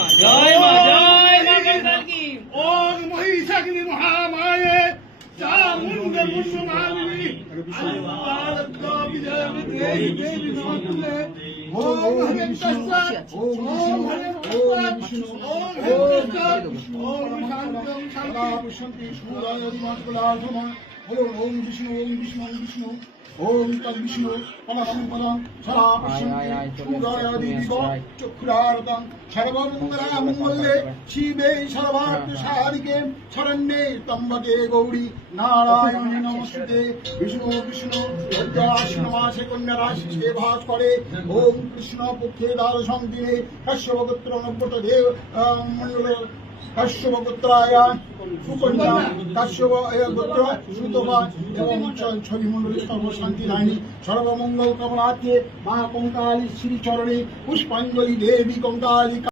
মা জয় মা কঙ্কাল কি ওম মহিষাগ্নি মহামায়ে চামুণ্ডা মুন্ডমালিনী আলবালক বিজয় দেবী দেবী নমস্তে ওম হরিকৃষ্ণ ওম হরিকৃষ্ণ ওম হরিকৃষ্ণ ওম শান্তং শান্তি সুরায় মঙ্গলাধম ওম বিষ্ণু ওম বিষ্ণু ওম বিষ্ণু ওম তদ বিষ্ণু পরম পদম সদা পশ্যন্তি সুরায় দিবিব চক্ষুরারতং সর্বমঙ্গলা মঙ্গলে শিবে সর্বার্থ সাধিকে শরণ্যে ত্র্যম্বকে গৌরী নারায়ণী নমস্তুতে বিষ্ণু বিষ্ণু অধ্যাশ্বিন মাসে কন্যা রাশিতে বাস করে ওম কৃষ্ণ পক্ষে দ্বাদশম দিনে কশ্যপ গোত্র নব্বত দেব মণ্ডল কশ্যপ গোত্রায় সুকন্যা কাশ্যপ গোত্র সুতপা এবং ছবি মণ্ডলী সর্বশান্তি রানী সর্বমঙ্গল কামনার্থে মা কঙ্কালী শ্রীচরণে পুষ্পাঞ্জলি দেবী কঙ্কালী